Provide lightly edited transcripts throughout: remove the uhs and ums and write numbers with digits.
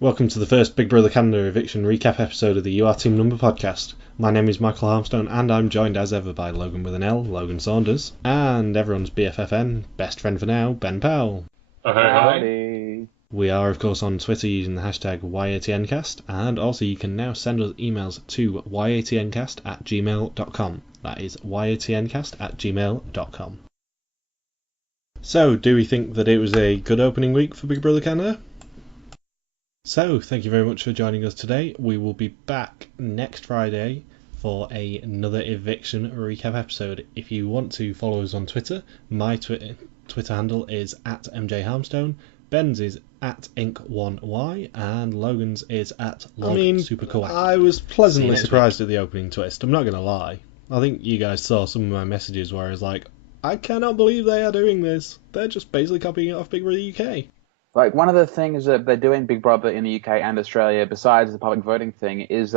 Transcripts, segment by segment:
Welcome to the first Big Brother Canada eviction recap episode of the You Are Team Number podcast. My name is Michael Harmstone and I'm joined as ever by Logan with an L, Logan Saunders, and everyone's BFFN, best friend for now, Ben Powell. Howdy. We are of course on Twitter using the hashtag yatncast, and also you can now send us emails to yatncast@gmail.com. That is yatncast@gmail.com. So, do we think that it was a good opening week for Big Brother Canada? So, thank you very much for joining us today. We will be back next Friday for another eviction recap episode. If you want to follow us on Twitter, my Twitter handle is @MJHarmstone, Ben's is @Inc1Y, and Logan's is @LogSuperCoac. I was pleasantly surprised at the opening twist, I'm not going to lie. I think you guys saw some of my messages where I was like, I cannot believe they are doing this. They're just basically copying it off Big Brother UK. Like, one of the things that they do in Big Brother in the UK and Australia, besides the public voting thing, is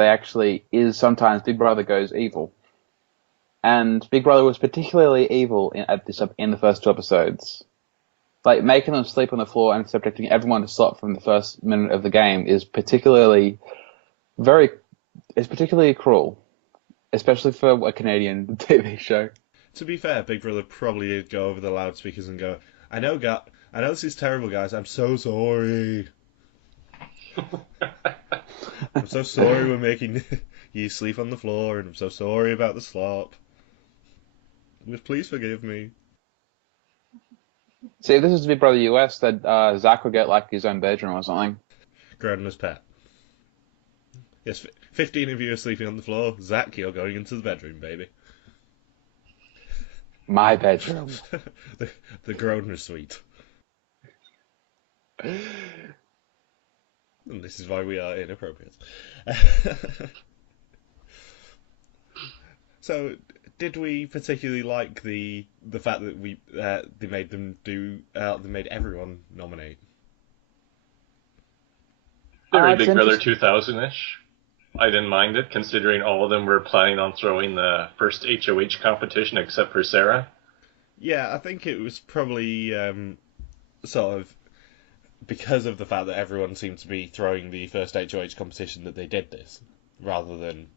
sometimes Big Brother goes evil. And Big Brother was particularly evil in the first two episodes. Like, making them sleep on the floor and subjecting everyone to slop from the first minute of the game is particularly cruel. Especially for a Canadian TV show. To be fair, Big Brother probably did go over the loudspeakers and go, I know this is terrible, guys. I'm so sorry. I'm so sorry we're making you sleep on the floor, and I'm so sorry about the slop. Please forgive me. See, if this is Big Brother US, that Zach would get like his own bedroom or something. Grandma's pet. Yes, 15 of you are sleeping on the floor. Zach, you're going into the bedroom, baby. My bedroom. the Groner suite. And this is why we are inappropriate. So, did we particularly like the fact that they made everyone nominate? Very Big Brother 2000-ish. I didn't mind it, considering all of them were planning on throwing the first HOH competition except for Sarah. Yeah, I think it was probably sort of because of the fact that everyone seemed to be throwing the first HOH competition that they did this, rather than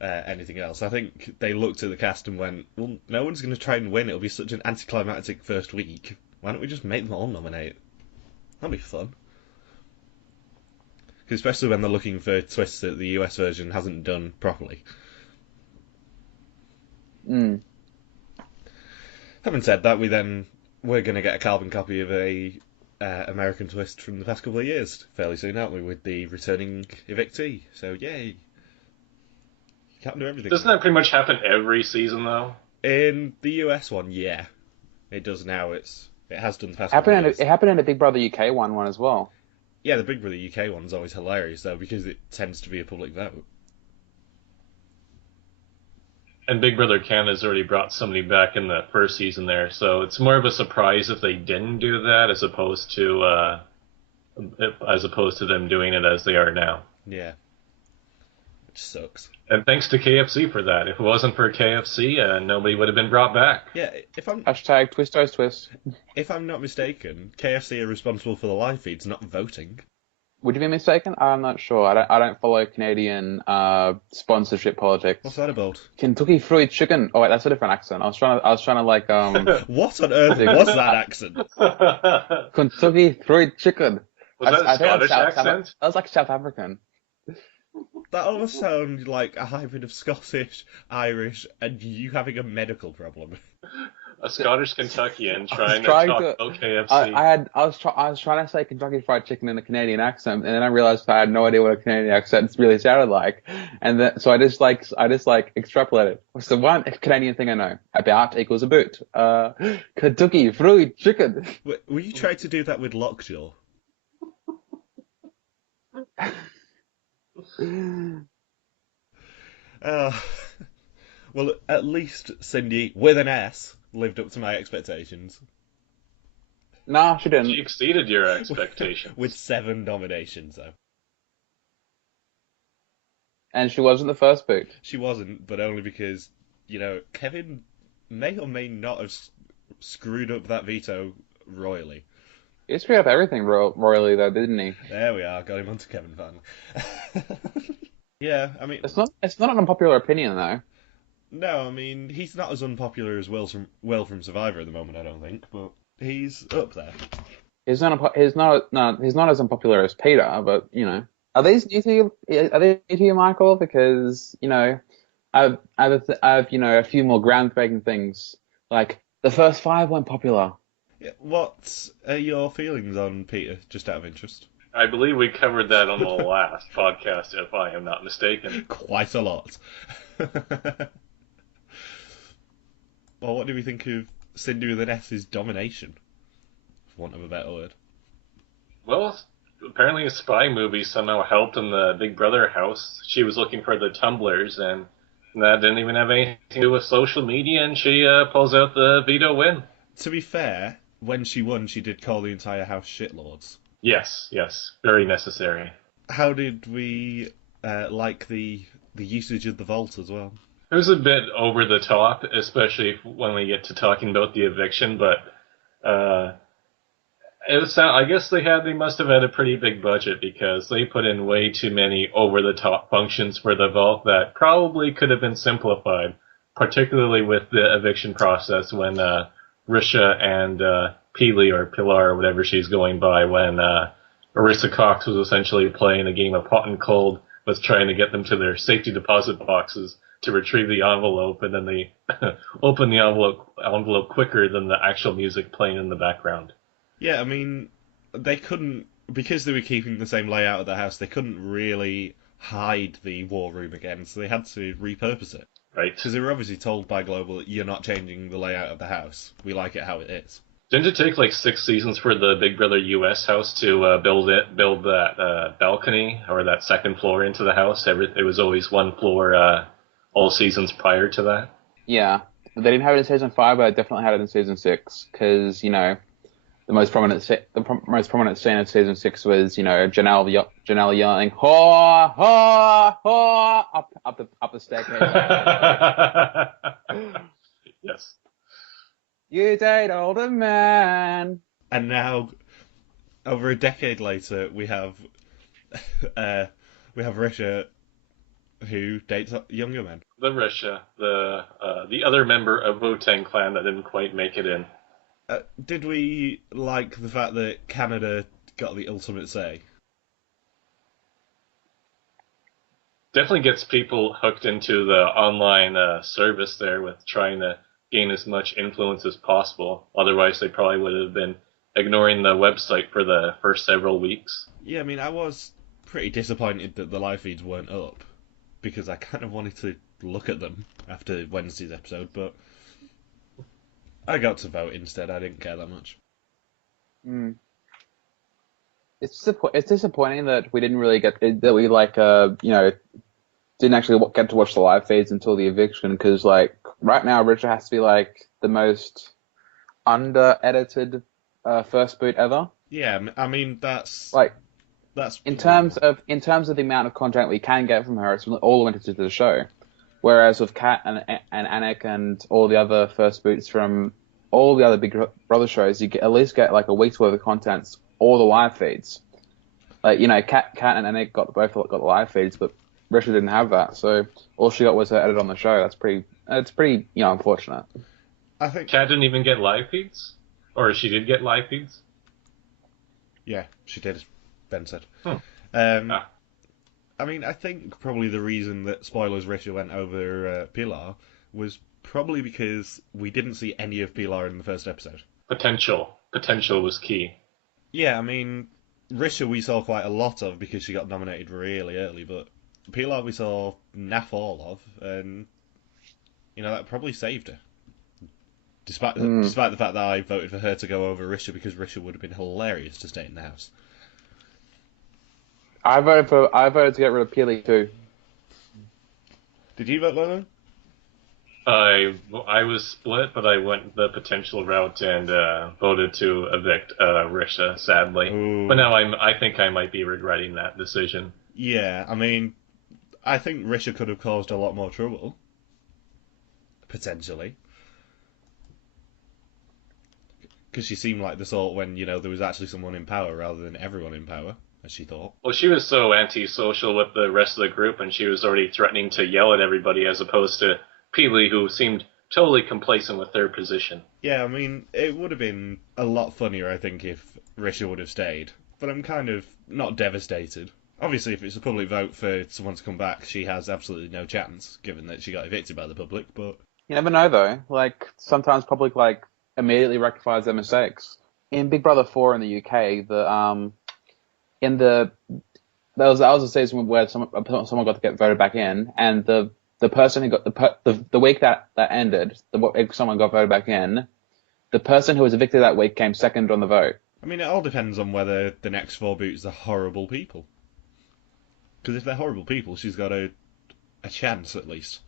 anything else. I think they looked at the cast and went, well, no one's going to try and win. It'll be such an anticlimactic first week. Why don't we just make them all nominate? That'll be fun. Especially when they're looking for twists that the US version hasn't done properly. Having said that, we're going to get a carbon copy of a American twist from the past couple of years fairly soon, aren't we, with the returning evictee? So yay! Can't do everything. Doesn't that pretty much happen every season, though? In the US one, yeah, it does now. It has done the past couple of years. It happened in the Big Brother UK one as well. Yeah, the Big Brother UK one's always hilarious, though, because it tends to be a public vote. And Big Brother Canada's already brought somebody back in the first season there, so it's more of a surprise if they didn't do that as opposed to them doing it as they are now. Yeah. Which sucks. And thanks to KFC for that. If it wasn't for KFC, nobody would have been brought back. Yeah, Hashtag Twistos. If I'm not mistaken, KFC are responsible for the live feeds, not voting. Would you be mistaken? I'm not sure. I don't follow Canadian sponsorship politics. What's that about? Kentucky Fried Chicken. Oh wait, that's a different accent. I was trying to like What on earth was that accent? Kentucky Fried Chicken. Was that a Scottish accent? That was like South African. That almost sounds like a hybrid of Scottish, Irish, and you having a medical problem. A Scottish Kentuckian trying to talk about KFC. I was trying to say Kentucky Fried Chicken in a Canadian accent, and then I realized I had no idea what a Canadian accent really sounded like, and then so I just extrapolated. What's the one Canadian thing I know? About equals a boot. Kentucky Fried Chicken. Were you trying to do that with lockjaw? Well, at least Cindy, with an S, lived up to my expectations. Nah, she didn't. She exceeded your expectations. With 7 nominations, though. And she wasn't the first boot. She wasn't, but only because, Kevin may or may not have screwed up that veto royally. He screwed up everything royally, though, didn't he? There we are, got him onto Kevin finally. Yeah, I mean, It's not an unpopular opinion, though. no, I mean, he's not as unpopular as Will from Survivor at the moment, I don't think, but he's up there. He's not as unpopular as Peter, but are these new to you? Are they new to you, Michael? Because I've a few more groundbreaking things. Like the first five weren't popular. Yeah, what are your feelings on Peter, just out of interest? I believe we covered that on the last podcast, if I am not mistaken. Quite a lot. Well, what do we think of Cindy with an S's domination, for want of a better word? Well, apparently a spy movie somehow helped in the Big Brother house. She was looking for the tumblers, and that didn't even have anything to do with social media, and she pulls out the veto win. To be fair, when she won, she did call the entire house shitlords. Yes, very necessary. How did we like the usage of the vault as well? It was a bit over the top, especially when we get to talking about the eviction, but I guess they must have had a pretty big budget because they put in way too many over the top functions for the vault that probably could have been simplified, particularly with the eviction process when Risha and Peely or Pilar or whatever she's going by, when Arissa Cox was essentially playing a game of hot and cold, was trying to get them to their safety deposit boxes to retrieve the envelope, and then they open the envelope quicker than the actual music playing in the background. Yeah, I mean, they couldn't, because they were keeping the same layout of the house, they couldn't really hide the war room again, so they had to repurpose it. Right. Because they were obviously told by Global, you're not changing the layout of the house. We like it how it is. Didn't it take like 6 seasons for the Big Brother US house to build that balcony or that second floor into the house? It was always one floor all seasons prior to that. Yeah, but they didn't have it in season 5, but I definitely had it in season 6 because the most prominent scene of season 6 was Janelle yelling "ha ha ha" up the staircase. Yes. You date older man. And now, over a decade later, we have Risha, who dates younger men. The Risha, the other member of Wu-Tang Clan that didn't quite make it in. Did we like the fact that Canada got the ultimate say? Definitely gets people hooked into the online service there with trying to gain as much influence as possible. Otherwise, they probably would have been ignoring the website for the first several weeks. Yeah, I mean, I was pretty disappointed that the live feeds weren't up, because I kind of wanted to look at them after Wednesday's episode, but I got to vote instead. I didn't care that much. Mm. It's disappointing that we didn't really didn't actually get to watch the live feeds until the eviction, because right now Richard has to be the most under-edited first boot ever. Yeah, I mean that's in terms of the amount of content we can get from her, it's all limited to the show. Whereas with Kat and Anik and all the other first boots from all the other Big Brother shows, you at least get a week's worth of content, all the live feeds. Kat and Anik both got the live feeds, but Risha didn't have that, so all she got was her edit on the show. It's pretty unfortunate. I think Kat didn't even get live feeds, or she did get live feeds. Yeah, she did, as Ben said. I mean, I think probably the reason that Spoilers Risha went over Pilar was probably because we didn't see any of Pilar in the first episode. Potential was key. Yeah, I mean, Risha we saw quite a lot of because she got nominated really early, but Pilar we saw naff all of, and that probably saved her. Despite the fact that I voted for her to go over Risha, because Risha would have been hilarious to stay in the house. I voted to get rid of Peely too. Did you vote, Logan? I was split, but I went the potential route and voted to evict Risha, sadly. Ooh. But now I think I might be regretting that decision. Yeah, I mean, I think Risha could have caused a lot more trouble. Potentially. because she seemed like the sort when, there was actually someone in power rather than everyone in power, as she thought. Well, she was so antisocial with the rest of the group, and she was already threatening to yell at everybody, as opposed to Peely, who seemed totally complacent with their position. Yeah, I mean, it would have been a lot funnier, I think, if Risha would have stayed. But I'm kind of not devastated. Obviously, if it's a public vote for someone to come back, she has absolutely no chance, given that she got evicted by the public, but... You never know, though. Like, sometimes public, immediately rectifies their mistakes. In Big Brother 4 in the UK, that was a season where someone got to get voted back in, and the person who got the week that ended, someone got voted back in, the person who was evicted that week came second on the vote. I mean, it all depends on whether the next 4 boots are horrible people. Because if they're horrible people, she's got a chance, at least.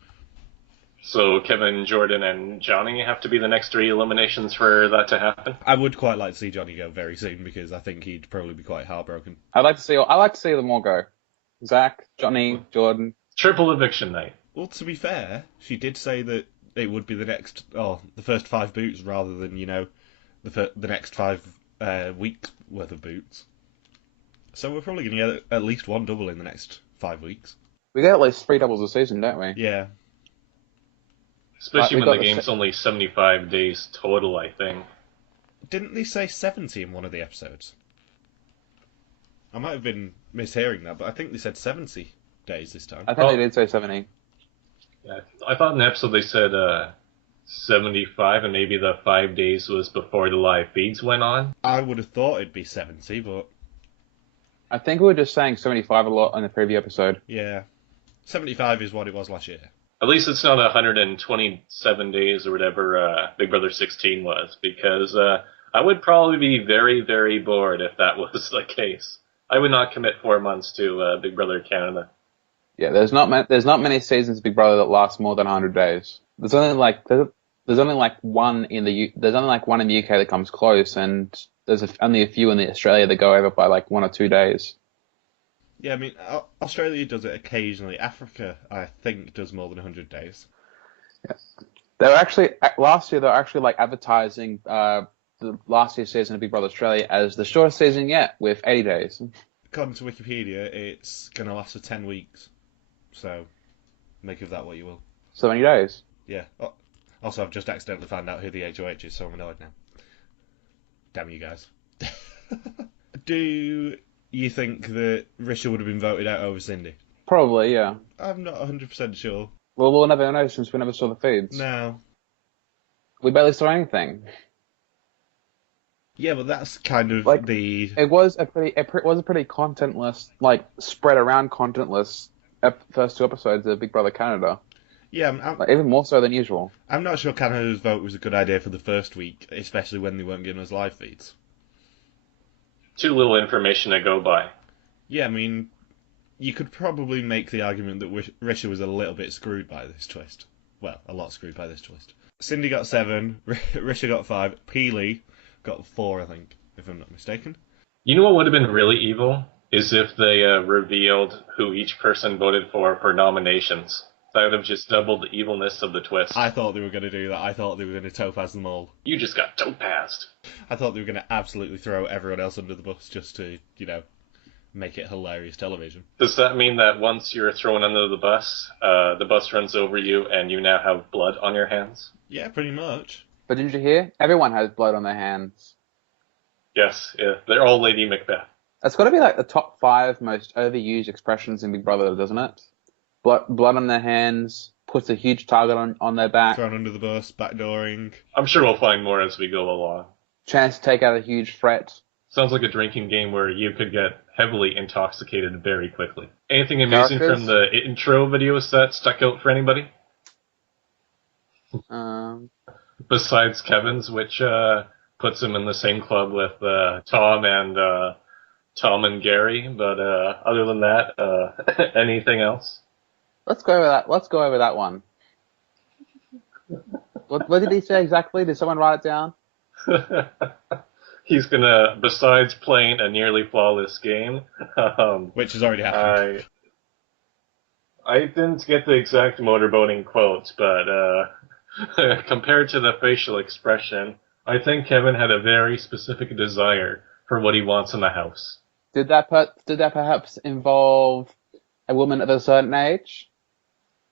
So Kevin, Jordan, and Johnny have to be the next 3 eliminations for that to happen? I would quite like to see Johnny go very soon, because I think he'd probably be quite heartbroken. I like to see them all go. Zach, Johnny, Jordan. Triple eviction night. Well, to be fair, she did say that it would be the first 5 boots rather than, the next 5 weeks worth of boots. So we're probably going to get at least 1 double in the next 5 weeks. We get at least 3 doubles a season, don't we? Yeah. Especially when the game's only 75 days total, I think. Didn't they say 70 in one of the episodes? I might have been mishearing that, but I think they said 70 days this time. I think they did say 70. Yeah, I thought in the episode they said 75, and maybe the 5 days was before the live feeds went on. I would have thought it'd be 70, but... I think we were just saying 75 a lot in the preview episode. Yeah. 75 is what it was last year. At least it's not 127 days or whatever Big Brother 16 was, because I would probably be very, very bored if that was the case. I would not commit 4 months to Big Brother Canada. Yeah, there's not many seasons of Big Brother that last more than 100 days. There's only one in the UK that comes close, and there's only a few in Australia that go over by 1 or 2 days. Yeah, I mean, Australia does it occasionally. Africa, I think, does more than 100 days. Yeah. They were actually, last year, advertising the last year's season of Big Brother Australia as the shortest season yet, with 80 days. According to Wikipedia, it's going to last for 10 weeks. So, make of that what you will. So many days. Yeah. Oh, also, I've just accidentally found out who the HOH is, so I'm annoyed now. Damn you guys. Do you think that Risha would have been voted out over Cindy? Probably, yeah. I'm not 100% sure. Well, we'll never know since we never saw the feeds. No. We barely saw anything. Yeah, but that's kind of the... It was a pretty contentless, spread around contentless first 2 episodes of Big Brother Canada. Yeah, even more so than usual. I'm not sure Canada's vote was a good idea for the first week, especially when they weren't giving us live feeds. Too little information to go by. Yeah, I mean, you could probably make the argument that Risha was a little bit screwed by this twist. Well, a lot screwed by this twist. Cindy got 7, Risha got 5, Peely got 4, I think, if I'm not mistaken. You know what would have been really evil? Is if they revealed who each person voted for nominations. That would have just doubled the evilness of the twist. I thought they were going to do that. I thought they were going to topaz them all. You just got topazed. I thought they were going to absolutely throw everyone else under the bus just to, make it hilarious television. Does that mean that once you're thrown under the bus runs over you and you now have blood on your hands? Yeah, pretty much. But didn't you hear? Everyone has blood on their hands. Yes, yeah. They're all Lady Macbeth. That's got to be the top 5 most overused expressions in Big Brother, doesn't it? Blood on their hands, puts a huge target on their back. Thrown under the bus, backdooring. I'm sure we'll find more as we go along. Chance to take out a huge threat. Sounds like a drinking game where you could get heavily intoxicated very quickly. Anything amusing from the intro videos that stuck out for anybody? Besides Kevin's, which puts him in the same club with Tom and Gary, but other than that, anything else? Let's go over that one. What did he say exactly? Did someone write it down? He's gonna, besides playing a nearly flawless game, which has already happened. I didn't get the exact motorboating quote, but compared to the facial expression I think Kevin had a very specific desire for what he wants in the house. Did that perhaps involve a woman of a certain age?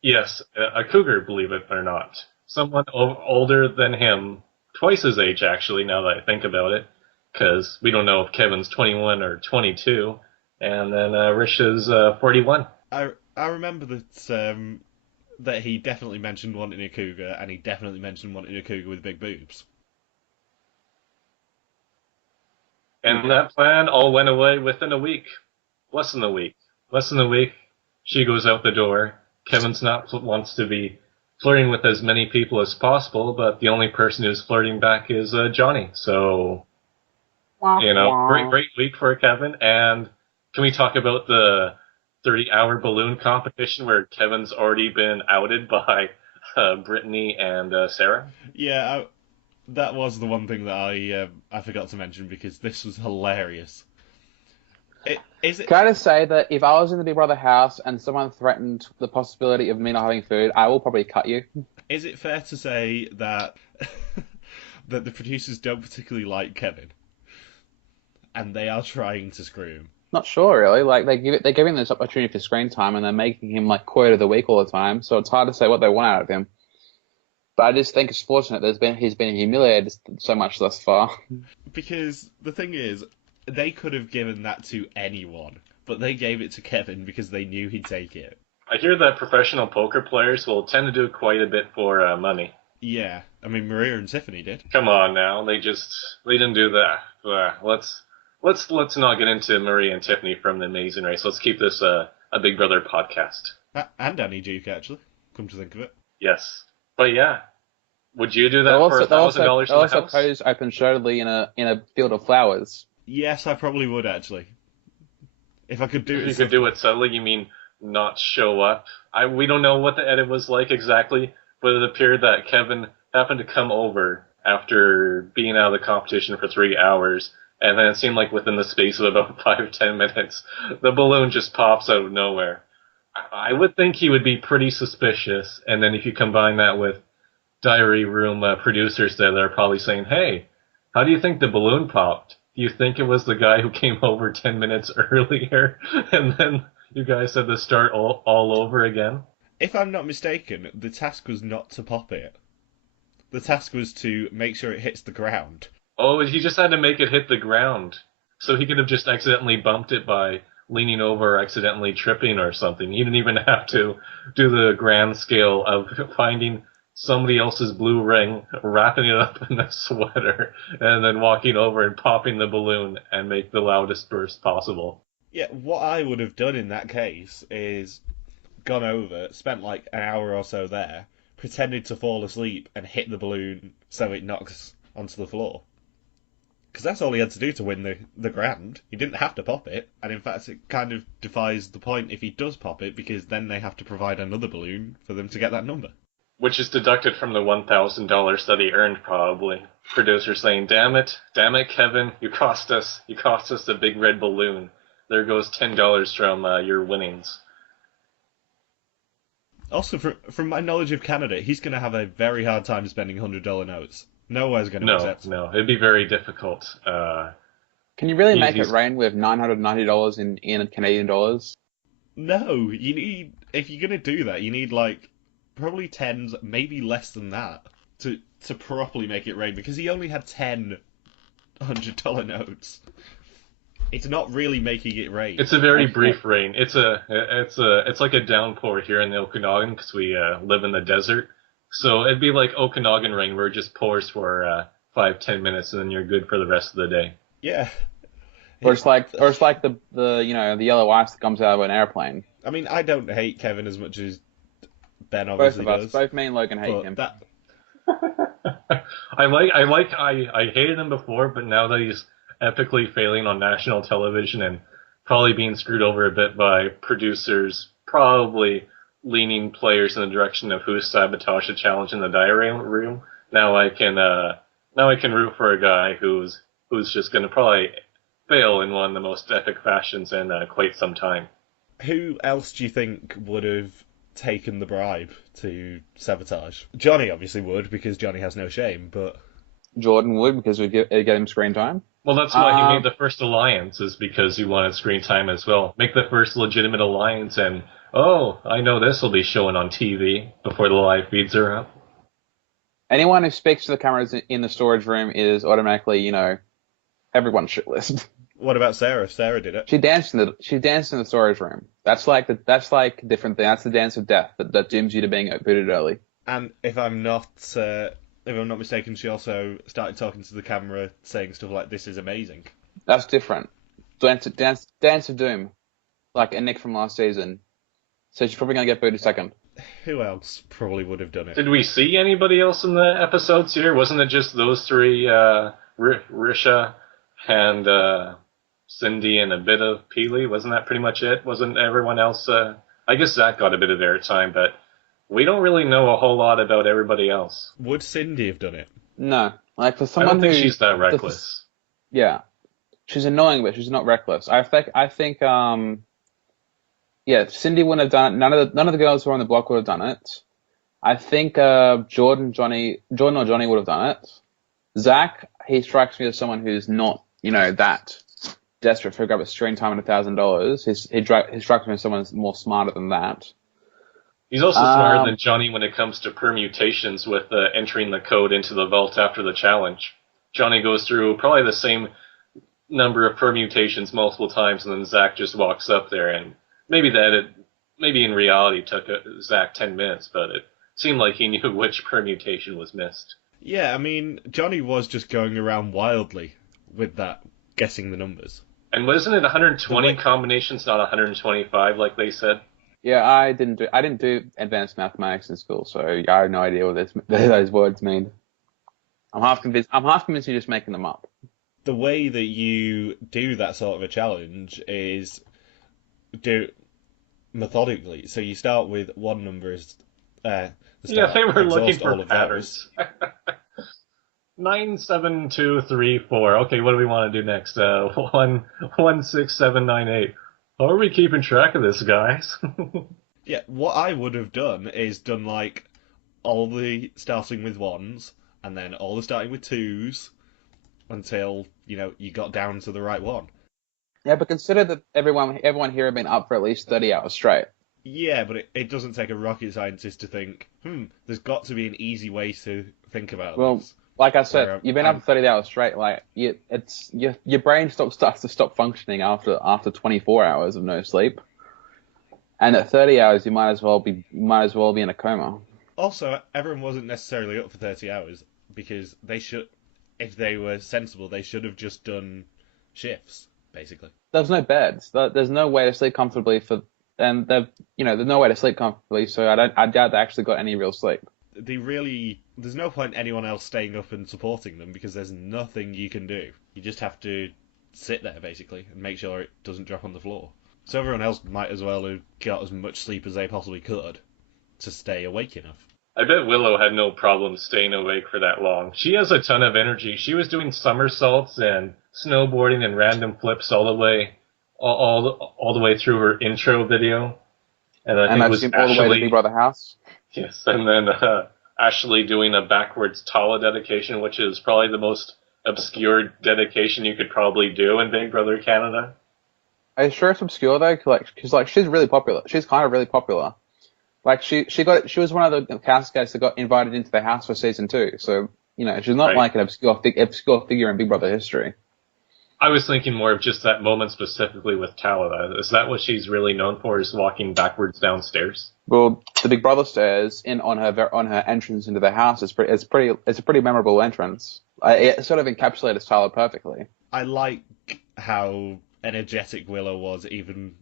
Yes, a cougar, believe it or not. Someone older than him, twice his age actually, now that I think about it, because we don't know if Kevin's 21 or 22, and then Rich is 41. I remember that he definitely mentioned wanting a cougar, and he definitely mentioned wanting a cougar with big boobs. And that plan all went away within a week. Less than a week. Less than a week, she goes out the door. Kevin's not wants to be flirting with as many people as possible, but the only person who's flirting back is Johnny. So, Wah, great, wah. great week for Kevin. And can we talk about the 30-hour balloon competition where Kevin's already been outed by Brittany and Sarah? Yeah, that was the one thing that I forgot to mention because this was hilarious. Is it Can I just say that if I was in the Big Brother house and someone threatened the possibility of me not having food, I will probably cut you. is it fair to say that that the producers don't particularly like Kevin, and they are trying to screw him? Not sure really. Like they're giving this opportunity for screen time and they're making him like quote of the week all the time. So it's hard to say what they want out of him. But I just think it's fortunate he's been humiliated so much thus far. Because the thing is, they could have given that to anyone, but they gave it to Kevin because they knew he'd take it. I hear that professional poker players will tend to do quite a bit for money. Yeah, I mean Maria and Tiffany did. Come on now, they didn't do that. Let's not get into Marie and Tiffany from the Amazing Race. Let's keep this a Big Brother podcast. And Annie Duke actually. Come to think of it. Yes, but yeah, would you do They that for also $1,000 they in the also house? pose open-shoulderly in a field of flowers. Yes, I probably would actually. If I could do If it you could do subtly. it subtly, you mean not show up? We don't know what the edit was like exactly, but it appeared that Kevin happened to come over after being out of the competition for 3 hours, and then it seemed like within the space of about 5-10 minutes, the balloon just pops out of nowhere. I would think he would be pretty suspicious, and then if you combine that with diary room producers there, they're probably saying, "Hey, how do you think the balloon popped? Do you think it was the guy who came over 10 minutes earlier, and then you guys had to start all over again?" If I'm not mistaken, the task was not to pop it. The task was to make sure it hits the ground. Oh, he just had to make it hit the ground. So he could have just accidentally bumped it by leaning over or accidentally tripping or something. He didn't even have to do the grand scale of finding somebody else's blue ring, wrapping it up in a sweater, and then walking over and popping the balloon and make the loudest burst possible. Yeah, what I would have done in that case is gone over, spent like an hour or so there, pretended to fall asleep and hit the balloon so it knocks onto the floor. Because that's all he had to do to win the grand. He didn't have to pop it, and in fact, it kind of defies the point if he does pop it, because then they have to provide another balloon for them to get that number. Which is deducted from the $1,000 that he earned, probably. Producer saying, damn it, Kevin, you cost us a big red balloon. There goes $10 from your winnings. Also, from my knowledge of Canada, he's going to have a very hard time spending $100 notes. Nowhere's going to accept. No, it'd be very difficult. Can you really make it rain with $990 in Canadian dollars? No, you need, if you're going to do that, you need like probably tens, maybe less than that, to properly make it rain, because he only had 10 $100 notes. It's not really making it rain. It's a very brief rain. It's like a downpour here in the Okanagan because we live in the desert. So it'd be like Okanagan rain where it just pours for 5-10 minutes and then you're good for the rest of the day. Yeah. Or it's like the the yellow ice that comes out of an airplane. I mean, I don't hate Kevin as much as Ben Both obviously of us, does. both me and Logan hate But him. I hated him before, but now that he's epically failing on national television and probably being screwed over a bit by producers, probably leaning players in the direction of who sabotaged the challenge in the diary room. Now I can root for a guy who's just going to probably fail in one of the most epic fashions in quite some time. Who else do you think would have taken the bribe to sabotage? Johnny obviously would, because Johnny has no shame, but... Jordan would, because it'd get him screen time. Well, that's why he made the first alliance, is because he wanted screen time as well. Make the first legitimate alliance, and oh, I know this will be showing on TV before the live feeds are up. Anyone who speaks to the cameras in the storage room is automatically, everyone's shit list. What about Sarah? Sarah did it. She danced in the storage room. That's like a different thing. That's the dance of death that dooms you to being booted early. And if I'm not mistaken, she also started talking to the camera, saying stuff like, "This is amazing." That's different. Dance of Doom, like a Nick from last season. So she's probably gonna get booted second. Who else probably would have done it? Did we see anybody else in the episodes here? Wasn't it just those three, Risha and Cindy and a bit of Peely? Wasn't that pretty much it? Wasn't everyone else? I guess Zach got a bit of airtime, but we don't really know a whole lot about everybody else. Would Cindy have done it? No, like for I someone don't think who, she's that reckless. yeah, she's annoying, but she's not reckless. I think yeah, Cindy wouldn't have done it. None of the girls who were on the block would have done it. I think Jordan or Johnny would have done it. Zach, he strikes me as someone who's not, that desperate for a grab of screen time and $1,000. He strikes me as someone who's more smarter than that. He's also smarter than Johnny when it comes to permutations with entering the code into the vault after the challenge. Johnny goes through probably the same number of permutations multiple times, and then Zach just walks up there, and maybe in reality took Zach 10 minutes, but it seemed like he knew which permutation was missed. Yeah, I mean, Johnny was just going around wildly with that, guessing the numbers. And wasn't it 120 combinations, not 125, like they said? Yeah, I didn't do advanced mathematics in school, so I have no idea what those words mean. I'm half convinced you're just making them up. The way that you do that sort of a challenge is do methodically. So you start with one number as yeah, they were looking for patterns. 9, 7, 2, 3, 4. Okay, what do we want to do next? 1, 1, 6, 7, 9, 8. How are we keeping track of this, guys? Yeah, what I would have done is done like all the starting with ones and then all the starting with twos until, you got down to the right one. Yeah, but consider that everyone here had been up for at least 30 hours straight. Yeah, but it doesn't take a rocket scientist to think, there's got to be an easy way to think about this. Like I said, you've been up for 30 hours straight. Like your brain starts to stop functioning after 24 hours of no sleep, and at 30 hours you might as well be in a coma. Also, everyone wasn't necessarily up for 30 hours because if they were sensible, they should have just done shifts basically. There's no beds. There's no way to sleep comfortably there's no way to sleep comfortably. So I doubt they actually got any real sleep. There's no point anyone else staying up and supporting them because there's nothing you can do. You just have to sit there basically and make sure it doesn't drop on the floor. So everyone else might as well have got as much sleep as they possibly could to stay awake enough. I bet Willow had no problem staying awake for that long. She has a ton of energy. She was doing somersaults and snowboarding and random flips all the way through her intro video. And I think it was all the way to Big Brother house. Yes, and then Ashley doing a backwards Tala dedication, which is probably the most obscure dedication you could probably do in Big Brother Canada. Are you sure it's obscure though? Because she's really popular. She's kind of really popular. Like she was one of the cast guys that got invited into the house for season 2. So she's not like an obscure figure in Big Brother history. I was thinking more of just that moment specifically with Tala. Is that what she's really known for? Is walking backwards downstairs? Well, the Big Brother stairs on her entrance into the house it's a pretty memorable entrance. It sort of encapsulates Tala perfectly. I like how energetic Willow was even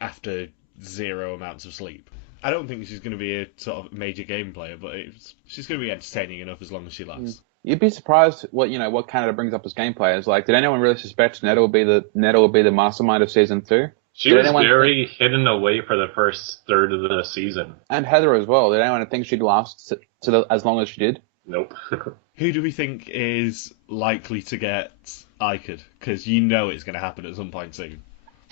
after zero amounts of sleep. I don't think she's going to be a sort of major game player, but she's going to be entertaining enough as long as she lasts. You'd be surprised what Canada brings up as game players. Like, did anyone really suspect Netta will be the mastermind of season 2? She was very hidden away for the first third of the season. And Heather as well. Did anyone think she'd last as long as she did? Nope. Who do we think is likely to get Iced? Because it's going to happen at some point soon.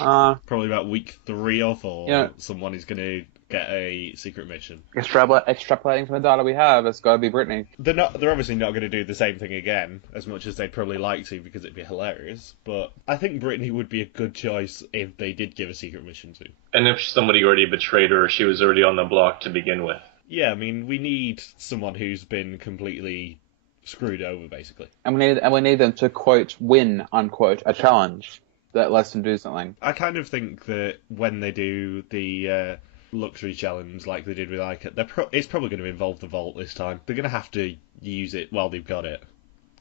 Probably about week 3 or 4, You know, someone is going to get a secret mission. extrapolating from the data we have, it's got to be Brittany. They're obviously not going to do the same thing again, as much as they'd probably like to, because it'd be hilarious. But I think Brittany would be a good choice if they did give a secret mission to. And if somebody already betrayed her, or she was already on the block to begin with. Yeah, I mean, we need someone who's been completely screwed over, basically. And we need them to, quote, win, unquote, a challenge that lets them do something. I kind of think that when they do the luxury challenge like they did with Ica, it's probably going to involve the vault this time. They're going to have to use it while they've got it.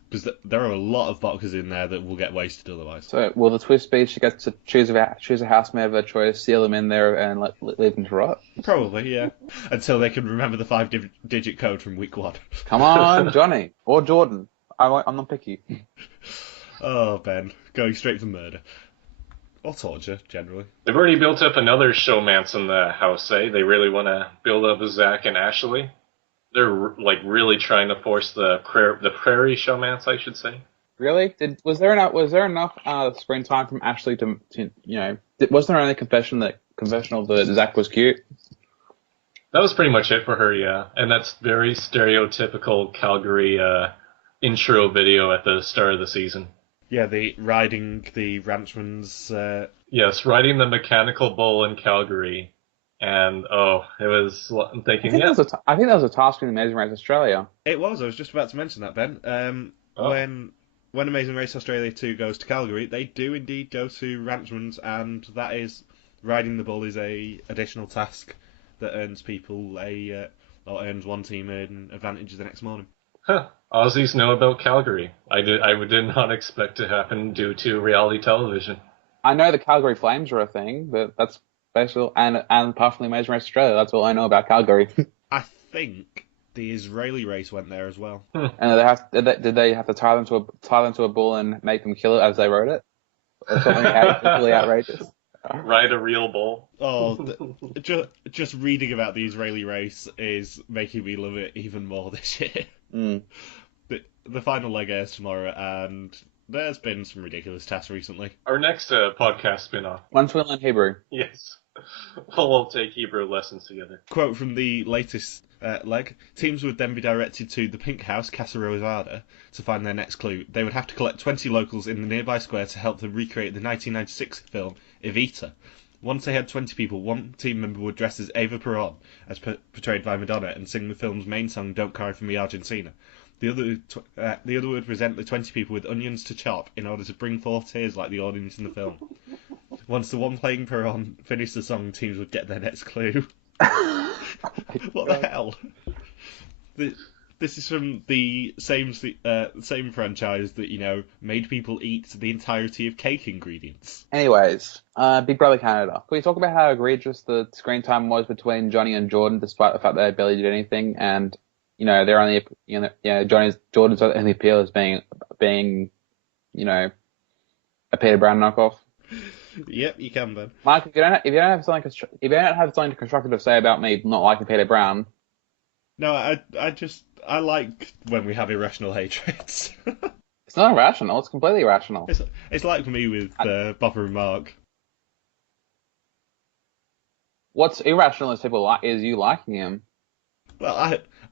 Because there are a lot of boxes in there that will get wasted otherwise. So will the twist be she gets to choose a housemate of her choice, seal them in there, and leave them to rot? Probably, yeah. Until they can remember the 5-digit code from week 1. Come on, Johnny. Or Jordan. I'm not picky. Oh, Ben. Going straight for murder. Or torture, generally. They've already built up another showmance in the house, eh? They really want to build up Zach and Ashley. They're like really trying to force the prairie showmance, I should say. Really? Was there enough screen time from Ashley to wasn't there only confessional that Zach was cute? That was pretty much it for her, yeah. And that's very stereotypical Calgary intro video at the start of the season. Yeah, the riding the ranchman's... Yes, riding the mechanical bull in Calgary. And, it was... I'm thinking, I think that was a task in Amazing Race Australia. It was. I was just about to mention that, Ben. When Amazing Race Australia 2 goes to Calgary, they do indeed go to Ranchman's, and that is... Riding the bull is a additional task that earns people or earns one team an advantage the next morning. Huh. Aussies know about Calgary. I did not expect to happen due to reality television. I know the Calgary Flames are a thing, but that's special, and apart from the Amazing Race Australia, that's all I know about Calgary. I think the Israeli race went there as well. And did they have to tie them to a bull and make them kill it as they rode it, or something really outrageous? Ride a real bull. Oh, just reading about the Israeli race is making me love it even more this year. Mm. The final leg airs tomorrow, and there's been some ridiculous tests recently. Our next podcast spin-off. Once we learn Hebrew. Yes. We'll take Hebrew lessons together. Quote from the latest leg. Teams would then be directed to the Pink House, Casa Rosada, to find their next clue. They would have to collect 20 locals in the nearby square to help them recreate the 1996 film Evita. Once they had 20 people, one team member would dress as Eva Peron, as portrayed by Madonna, and sing the film's main song Don't Cry For Me Argentina. The other would present the 20 people with onions to chop in order to bring forth tears like the audience in the film. Once the one playing Peron finished the song, teams would get their next clue. What the hell? This is from the same franchise that, made people eat the entirety of cake ingredients. Anyways, Big Brother Canada. Can we talk about how egregious the screen time was between Johnny and Jordan, despite the fact that they barely did anything, and they're only Jordan's only appeal as being a Peter Brown knockoff. Yep, you can, Ben. Mike, if you don't have something constructive to say about me not liking Peter Brown. No, I like when we have irrational hatreds. It's not irrational. It's completely irrational. It's like me with Bopper and Mark. What's irrational is you liking him. Well,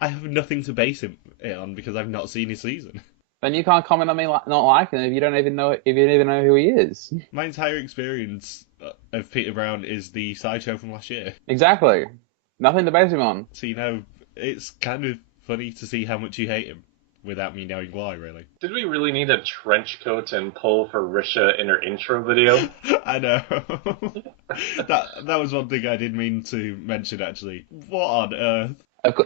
I have nothing to base it on because I've not seen his season. Then you can't comment on me not liking him if you don't even know who he is. My entire experience of Peter Brown is the sideshow from last year. Exactly. Nothing to base him on. So it's kind of funny to see how much you hate him without me knowing why, really. Did we really need a trench coat and pull for Risha in her intro video? I know. that was one thing I did mean to mention, actually. What on earth?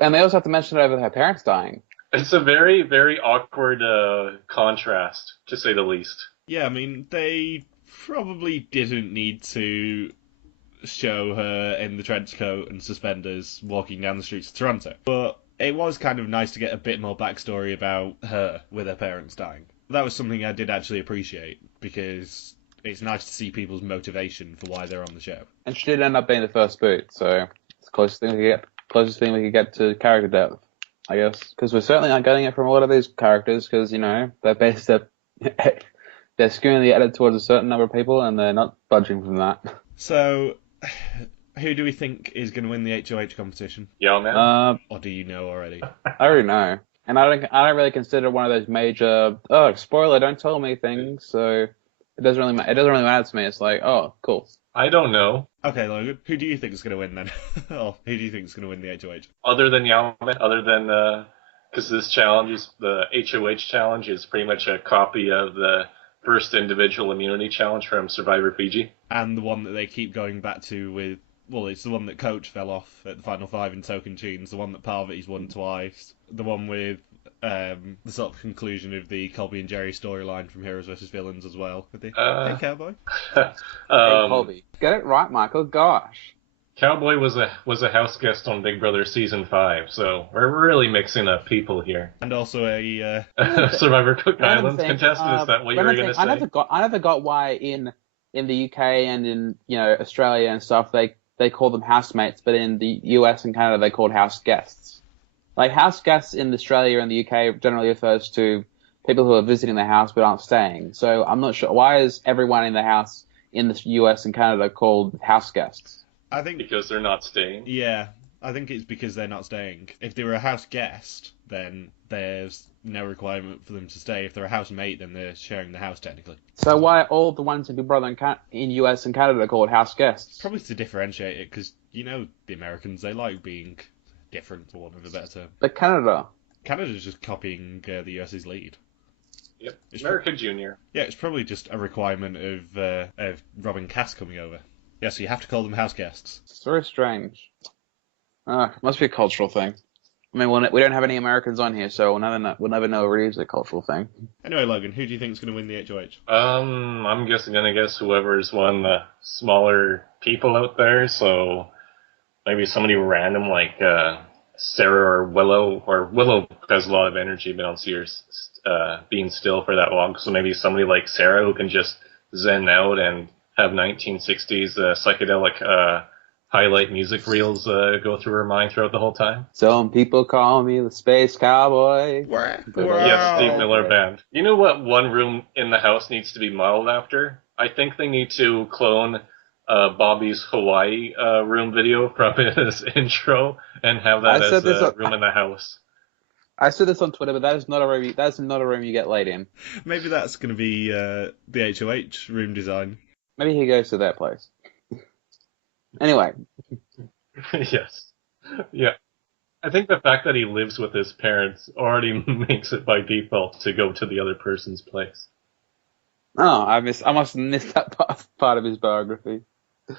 And they also have to mention it over her parents dying. It's a very, very awkward contrast, to say the least. Yeah, I mean, they probably didn't need to show her in the trench coat and suspenders walking down the streets of Toronto. But it was kind of nice to get a bit more backstory about her with her parents dying. That was something I did actually appreciate, because it's nice to see people's motivation for why they're on the show. And she did end up being the first boot, so it's the closest thing we could get to character depth, I guess. Because we're certainly not getting it from a lot of these characters, because, they're they're skewing the edit towards a certain number of people, and they're not budging from that. So, who do we think is going to win the HOH competition? Yeah, man. Or do you know already? I already know, and I don't really consider it one of those major spoiler, don't tell me things. So it doesn't really matter to me. It's like, oh, cool. I don't know. Okay, Logan, who do you think is going to win then? Or who do you think is going to win the HOH? Other than Yamaman, other than because this challenge is the HOH challenge is pretty much a copy of the first individual immunity challenge from Survivor Fiji. And the one that they keep going back to with, well, it's the one that Coach fell off at the final 5 in Token Tunes, the one that Parvati's won twice, the one with the sort of conclusion of the Colby and Jerry storyline from Heroes vs. Villains as well. With the Hey Cowboy. Hey, Colby, get it right, Michael. Gosh. Cowboy was a house guest on Big Brother Season 5, so we're really mixing up people here. And also a Survivor Cook Islands contestant. Is that what you were going to say? I never got why in the UK and in Australia and stuff they call them housemates, but in the US and Canada they called house guests. Like house guests in Australia and the UK generally refers to people who are visiting the house but aren't staying. So I'm not sure why is everyone in the house in the US and Canada called house guests. I think because they're not staying. Yeah, I think it's because they're not staying. If they were a house guest, then there's no requirement for them to stay. If they're a housemate, then they're sharing the house technically. So why all the ones in Big Brother in US and Canada are called house guests? Probably to differentiate it, because the Americans, they like being different, for want of a better term. But Canada's just copying the US's lead. Yep, America Junior. Yeah, it's probably just a requirement of Robin Cass coming over. Yeah, so you have to call them house guests. It's very strange. Must be a cultural thing. I mean, we don't have any Americans on here, so we'll never know it is a cultural thing. Anyway, Logan, who do you think is going to win the HOH? I'm gonna guess whoever's one of the smaller people out there. So maybe somebody random like Sarah or Willow. Or Willow has a lot of energy, but I don't see her being still for that long. So maybe somebody like Sarah who can just zen out and have 1960s psychedelic highlight music reels go through her mind throughout the whole time. Some people call me the Space Cowboy. Wow. Yes, Steve Miller Band. You know what one room in the house needs to be modeled after? I think they need to clone Bobby's Hawaii room video from his intro and have that as a room in the house. I said this on Twitter, but that is not a room. That's not a room you get laid in. Maybe that's going to be the HOH room design. Maybe he goes to that place. Anyway. Yes. Yeah. I think the fact that he lives with his parents already makes it by default to go to the other person's place. Oh, I must have missed that part of his biography.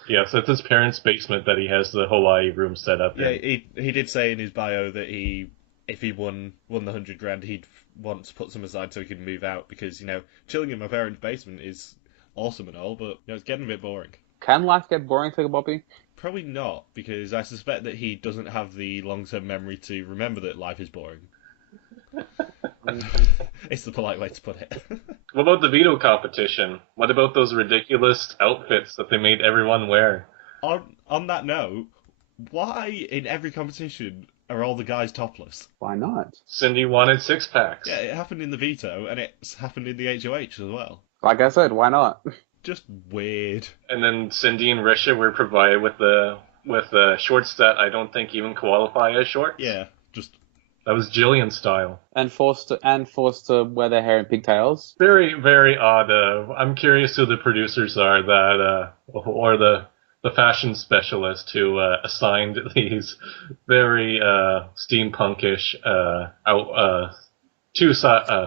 Yes, it's his parents' basement that he has the Hawaii room set up in. Yeah, he did say in his bio that if he won the $100,000, he'd want to put some aside so he could move out because chilling in my parents' basement is awesome and all, but it's getting a bit boring. Can life get boring for Bobby? Probably not, because I suspect that he doesn't have the long-term memory to remember that life is boring. It's the polite way to put it. What about the veto competition? What about those ridiculous outfits that they made everyone wear? On that note, why in every competition are all the guys topless? Why not? Cindy wanted six-packs. Yeah, it happened in the veto, and it's happened in the HOH as well. Like I said, why not? Just weird. And then Cindy and Risha were provided with shorts that I don't think even qualify as shorts. Yeah, just that was Jillian style. And forced to wear their hair in pigtails. Very, very odd. I'm curious who the producers are or the fashion specialist who assigned these very steampunkish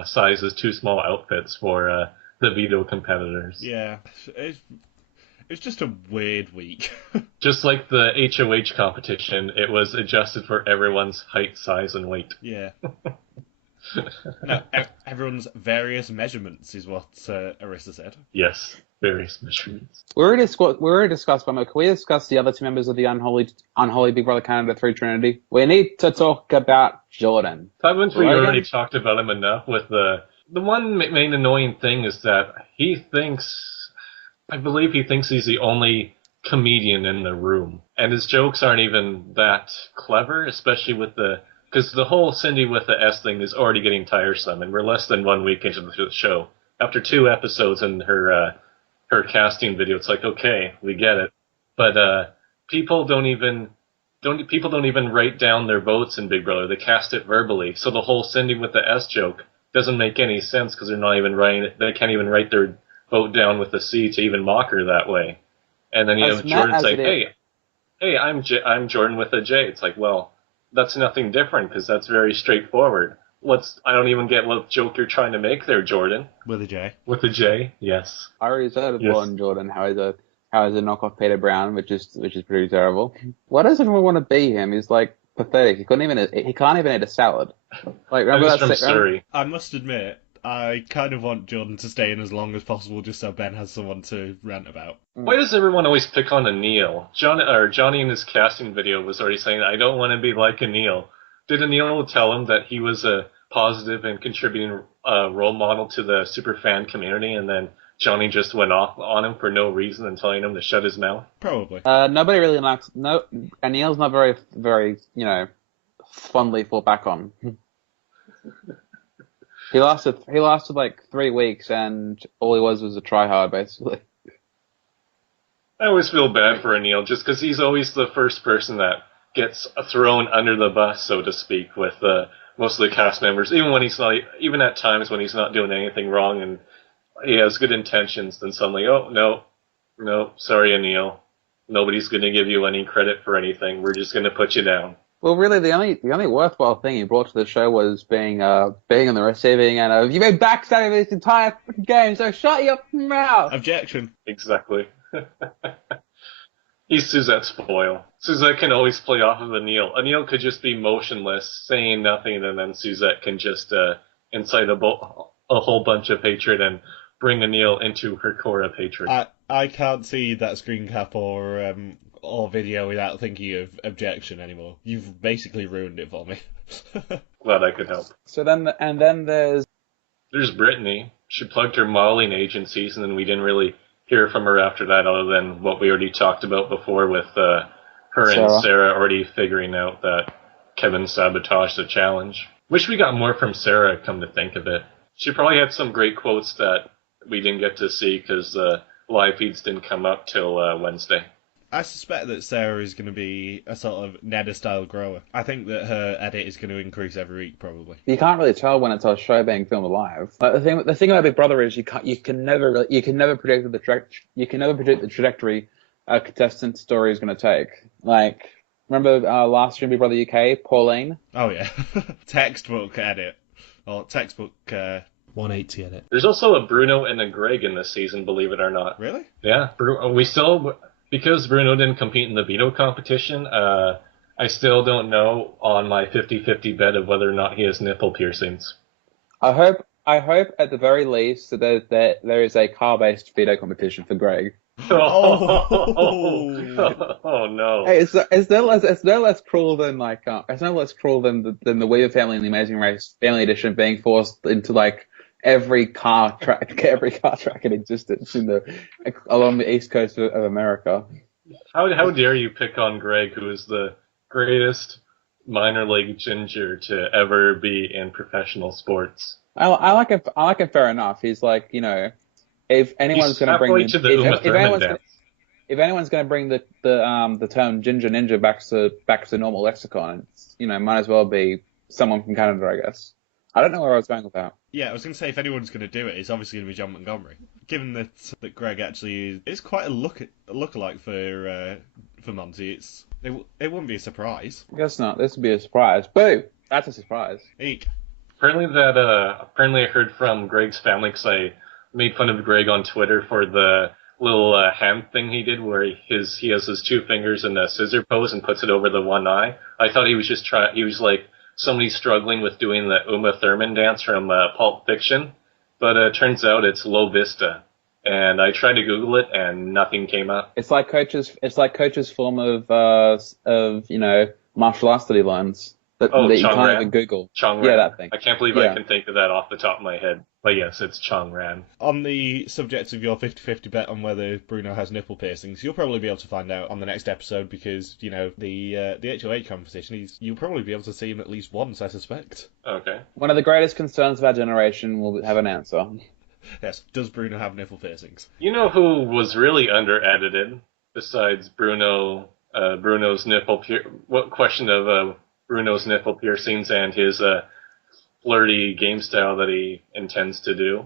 sizes, too small outfits for the veto competitors. Yeah, it's just a weird week. Just like the HOH competition, it was adjusted for everyone's height, size, and weight. Yeah. No, everyone's various measurements is what Arissa said. Yes, various measurements. We already discussed, but can we discuss the other two members of the unholy Big Brother Canada 3 Trinity? We need to talk about Jordan. Haven't we already talked about him enough with the one main annoying thing is that I believe he thinks he's the only comedian in the room. And his jokes aren't even that clever, especially because the whole Cindy with the S thing is already getting tiresome, and we're less than 1 week into the show. After 2 episodes and her casting video, it's like, okay, we get it. But people don't even write down their votes in Big Brother. They cast it verbally. So the whole sending with the S joke doesn't make any sense because they're not even writing it. They can't even write their vote down with the C to even mock her that way. And then you have Jordan say, hey, I'm Jordan with a J. It's like, well, that's nothing different because that's very straightforward. I don't even get what joke you're trying to make there, Jordan. With a J. With a J, yes. I already said Yes. on Jordan how he's a knockoff Peter Brown, which is pretty terrible. Why does everyone want to be him? He's like pathetic. He can't even eat a salad. Like remember I'm that from Surrey. I must admit, I kind of want Jordan to stay in as long as possible just so Ben has someone to rant about. Why does everyone always pick on Anil? Johnny in his casting video was already saying, I don't want to be like Anil. Did Anil tell him that he was a positive and contributing role model to the superfan community, and then Johnny just went off on him for no reason and telling him to shut his mouth? Probably. Nobody really likes Anil's not very fondly fought back on. He lasted like 3 weeks, and all he was a tryhard basically. I always feel bad for Anil just because he's always the first person that gets thrown under the bus, so to speak, with most of the cast members. Even at times when he's not doing anything wrong and he has good intentions, then suddenly, oh no, sorry Anil, nobody's going to give you any credit for anything. We're just going to put you down. Well, really, the only worthwhile thing he brought to the show was being on the receiving end of, you've been backstabbing this entire game, so shut your mouth. Objection. Exactly. He's Suzette's foil. Suzette can always play off of Anil. Anil could just be motionless, saying nothing, and then Suzette can just incite a whole bunch of hatred and bring Anil into her core of hatred. I can't see that screen cap or video without thinking of objection anymore. You've basically ruined it for me. Glad I could help. So then There's Brittany. She plugged her modeling agencies, and then we didn't really hear from her after that, other than what we already talked about before with her and Sarah already figuring out that Kevin sabotaged the challenge. Wish we got more from Sarah, come to think of it. She probably had some great quotes that we didn't get to see because live feeds didn't come up till Wednesday. I suspect that Sarah is going to be a sort of Neda-style grower. I think that her edit is going to increase every week, probably. you can't really tell when it's a show being filmed live. Like the thing about Big Brother is you can never predict the trajectory a contestant story is going to take. Like remember last year in Big Brother UK, Pauline. Oh yeah, textbook edit or textbook 180 edit. There's also a Bruno and a Greg in this season, believe it or not. Really? Yeah, because Bruno didn't compete in the veto competition, I still don't know on my 50-50 bet of whether or not he has nipple piercings. I hope at the very least that there is a car-based veto competition for Greg. Oh no! Hey, it's no less cruel than the Weaver family in the Amazing Race Family Edition being forced into like every car track in existence along the east coast of America. How dare you pick on Greg, who is the greatest minor league ginger to ever be in professional sports? I like him fair enough. He's like, if anyone's going to bring if anyone's going to bring the term ginger ninja back to normal lexicon, it's, might as well be someone from Canada, I guess. I don't know where I was going with that. Yeah, I was going to say, if anyone's going to do it, it's obviously going to be John Montgomery. Given that Greg actually is quite a lookalike for Monty, it wouldn't be a surprise. I guess not. This would be a surprise. Boo! That's a surprise. Eek. Apparently I heard from Greg's family because I made fun of Greg on Twitter for the little hand thing he did where he has his 2 fingers in a scissor pose and puts it over the one eye. I thought he was just he was like somebody struggling with doing the Uma Thurman dance from Pulp Fiction, but it turns out it's Low Vista. And I tried to Google it, and nothing came up. It's like Coach's form of martial arts that he learns that you can't even Google. Chong yeah, Ran. that thing. I can't believe I can think of that off the top of my head. But yes, it's Chong Ran. On the subject of your 50-50 bet on whether Bruno has nipple piercings, you'll probably be able to find out on the next episode because, the HOH competition, you'll probably be able to see him at least once, I suspect. Okay. One of the greatest concerns of our generation will have an answer. Yes, does Bruno have nipple piercings? You know who was really under-edited besides Bruno? Bruno's nipple. What question of Bruno's nipple piercings and his flirty game style that he intends to do?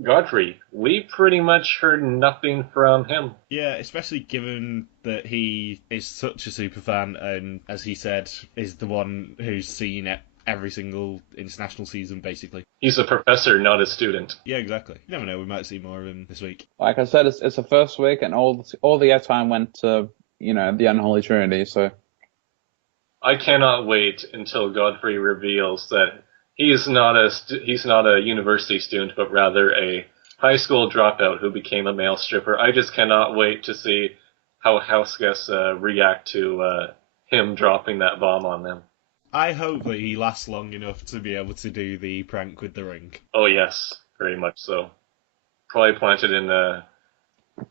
Godfrey. We pretty much heard nothing from him. Yeah, especially given that he is such a super fan and, as he said, is the one who's seen it every single international season, basically. He's a professor, not a student. Yeah, exactly. You never know, we might see more of him this week. Like I said, it's the first week, and all the airtime went to the unholy trinity. So I cannot wait until Godfrey reveals that he's not a university student, but rather a high school dropout who became a male stripper. I just cannot wait to see how house guests react to him dropping that bomb on them. I hope that he lasts long enough to be able to do the prank with the ring. Oh yes, very much so. Probably planted in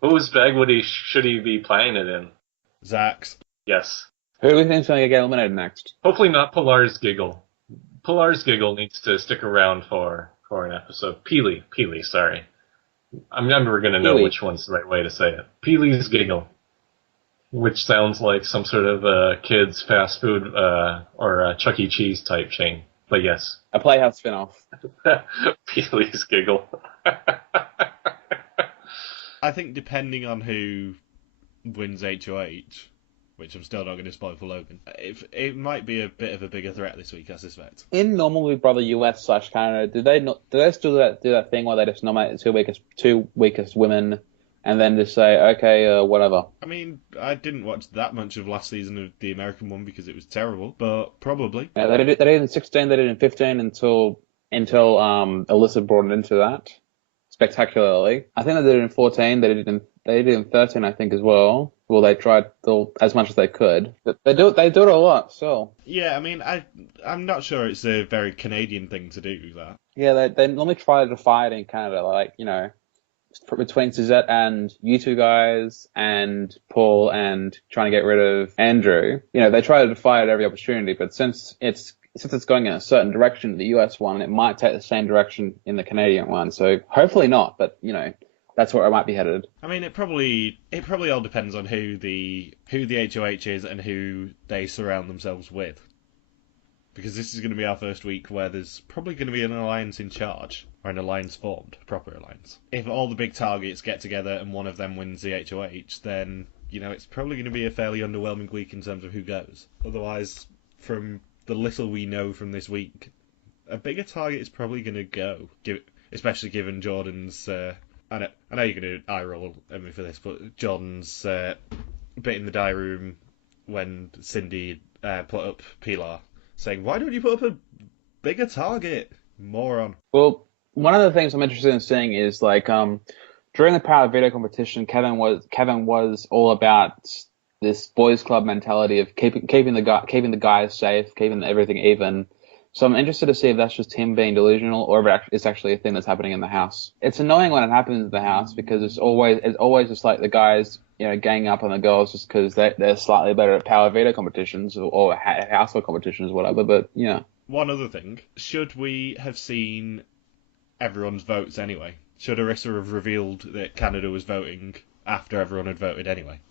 whose bag should he be playing it in? Zach's. Yes. who do we think's going to get eliminated next? Hopefully not Pilar's Giggle. Pilar's Giggle needs to stick around for an episode. Peely, sorry. I'm never going to know Peely. which one's the right way to say it. Peely's Giggle. Which sounds like some sort of kids' fast food or Chuck E. Cheese type chain. But yes. A Playhouse spinoff. Peely's Giggle. I think depending on who wins HOH, which I'm still not going to spoil for Logan, it might be a bit of a bigger threat this week, I suspect. In normal Big Brother US/Canada, do they still do that thing where they just nominate the two weakest women and then just say, okay, whatever? I mean, I didn't watch that much of last season of the American one because it was terrible, but probably. Yeah, they did it in 16, they did it in 15 until Alyssa brought it into that spectacularly. I think they did it in 14. They did it in 13, I think, as well. Well, they tried as much as they could. But they do it a lot. So Yeah, I mean, I'm not sure it's a very Canadian thing to do that. yeah, they normally try to divide in Canada, like between Suzette and you two guys and Paul and trying to get rid of Andrew. They try to divide at every opportunity, but since it's going in a certain direction in the US one, it might take the same direction in the Canadian one. So hopefully not, but that's where it might be headed. I mean, it probably all depends on who the HOH is and who they surround themselves with. Because this is going to be our first week where there's probably going to be an alliance in charge, or an alliance formed, a proper alliance. If all the big targets get together and one of them wins the HOH, then, it's probably going to be a fairly underwhelming week in terms of who goes. Otherwise, from the little we know from this week, a bigger target is probably going to go, especially given Jordan's... I know you're going to eye roll at me for this, but Jordan's bit in the diary room when Cindy put up Pilar, saying, "Why don't you put up a bigger target, moron?" Well, one of the things I'm interested in seeing is during the Power Veto competition, Kevin was all about this boys' club mentality of keeping the guys safe, keeping everything even. So I'm interested to see if that's just him being delusional or if it's actually a thing that's happening in the house. It's annoying when it happens in the house because it's always just like the guys, ganging up on the girls just because they're slightly better at Power Veto competitions or household competitions, whatever. But yeah. One other thing, should we have seen everyone's votes anyway? Should Arissa have revealed that Canada was voting after everyone had voted anyway?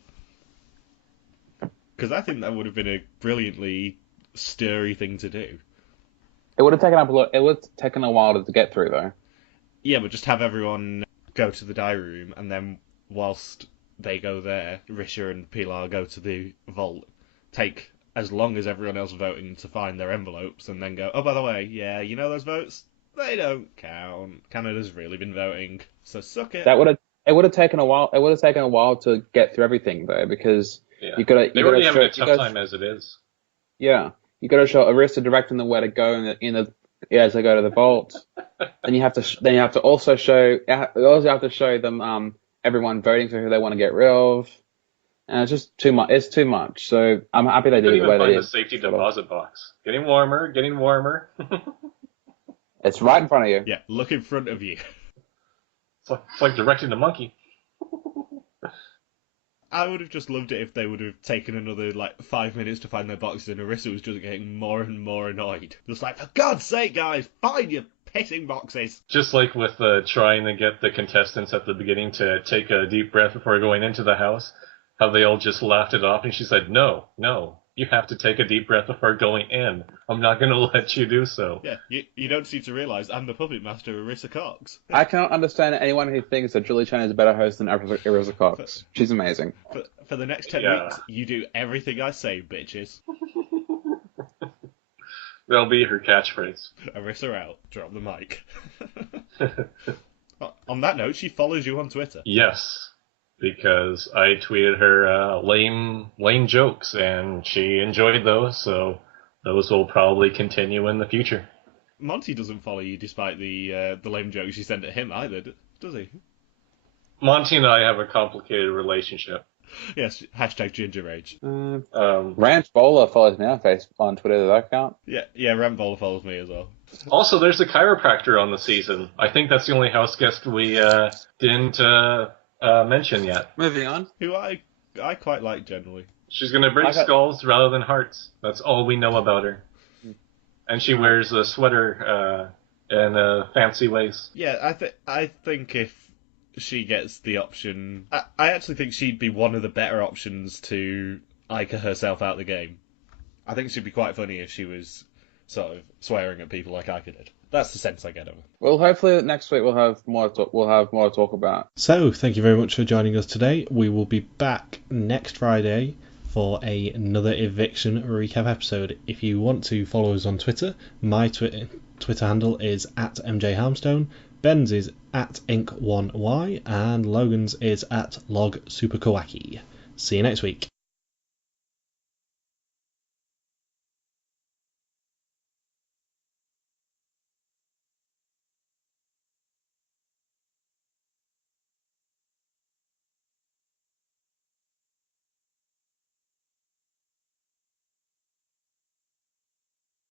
Because I think that would have been a brilliantly stirry thing to do. It would have taken a while to get through, though. Yeah, but just have everyone go to the diary room, and then whilst they go there, Risha and Pilar go to the vault, take as long as everyone else voting to find their envelopes, and then go, oh, by the way, yeah, those votes? They don't count. Canada's really been voting, so suck it. It would have taken a while. It would have taken a while to get through everything, though, because they already having a tough time as it is. Yeah. You got to show Arista directing them where to go as they go to the vault. Then you have to also show them everyone voting for who they want to get rid of, and it's just too much. It's too much. So I'm happy they did it the way they did. Find the safety deposit box. Getting warmer. It's right in front of you. Yeah, look in front of you. It's like directing the monkey. I would have just loved it if they would have taken another 5 minutes to find their boxes and Arissa was just getting more and more annoyed. Just like, for God's sake, guys, find your pissing boxes. Just like with trying to get the contestants at the beginning to take a deep breath before going into the house, how they all just laughed it off, and she said, no, you have to take a deep breath before going in. I'm not going to let you do so. Yeah, you don't seem to realise I'm the puppet master, Arissa Cox. I cannot understand anyone who thinks that Julie Chen is a better host than Arissa Cox. She's amazing. For the next 10 weeks, you do everything I say, bitches. That'll be her catchphrase. Arissa out. Drop the mic. On that note, she follows you on Twitter. Yes, because I tweeted her lame jokes, and she enjoyed those, so those will probably continue in the future. Monty doesn't follow you despite the lame jokes you sent at him either, does he? Monty and I have a complicated relationship. Yes, hashtag ginger rage. Ranch Bowler follows me on Twitter. Does that count? Yeah, Rant Bowler follows me as well. Also, there's a chiropractor on the season. I think that's the only house guest we didn't mention yet. Moving on. Who I quite like generally. She's going to break skulls rather than hearts. That's all we know about her. And she wears a sweater and a fancy waist. Yeah, I think if she gets the option, I actually think she'd be one of the better options to Ica herself out the game. I think she'd be quite funny if she was sort of swearing at people like Ica did. That's the sense I get of her. Well, hopefully next week we'll have more to talk about. So, thank you very much for joining us today. We will be back next Friday for another eviction recap episode. If you want to follow us on Twitter, my Twitter handle is @MJHarmstone, Ben's is @Ink1Y, and Logan's is @LogSuperKawaki. See you next week.